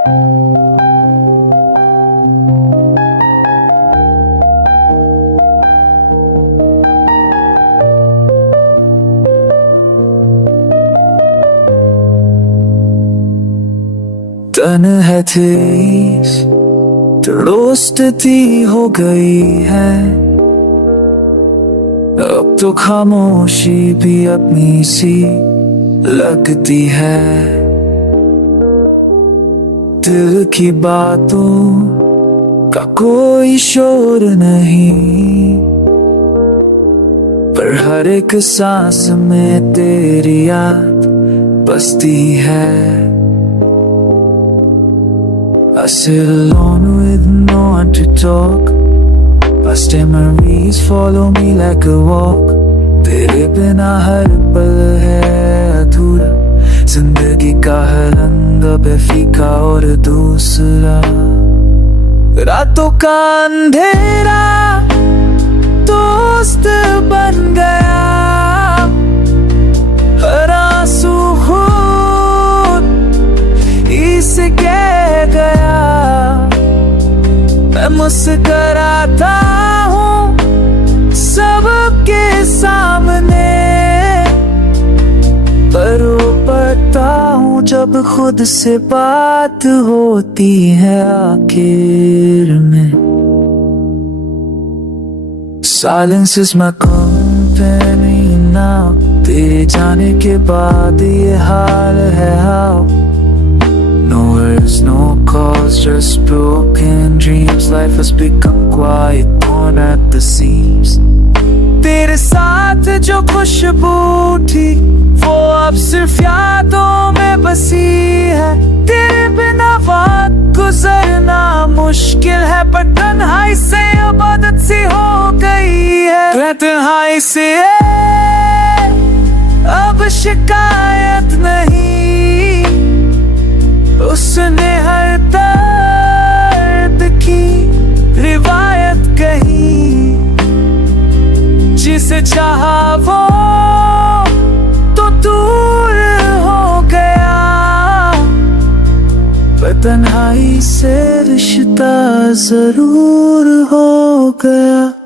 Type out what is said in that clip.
तन है तेज दोस्ती हो गई है, अब तो खामोशी भी अपनी सी लगती है। दिल की बातों का कोई शोर नहीं, पर हर एक सांस में तेरी याद बसती है। I sit alone with no one to talk, past memories follow me like a walk। तेरे बिना हर पल है अधूरा, जिंदगी का हर रंग बेफिका और दूसरा। रातों का अंधेरा दोस्त बन गया, हर आंसू खुद इसे कह गया। मैं मुस्कुराता हूँ सबके सामने, पर रो पड़ता हूँ जब खुद से बात होती है आखिर में। Silence is my company now, तेरे जाने के बाद ये हाल है how। No words, no calls, just broken dreams। Life has become quiet, torn at the seams। तेरे साथ जो खुशबू थी वो अब सिर्फ यादों में बसी है। तेरे बिना वक्त गुजरना मुश्किल है, पर तन्हाई से अब आदत सी हो गई है। तन्हाई से अब शिकायत नहीं, उसने हर दर्द की रिवायत कही। जिसे चाहा वो तो दूर हो गया, पर तन्हाई से रिश्ता जरूर हो गया।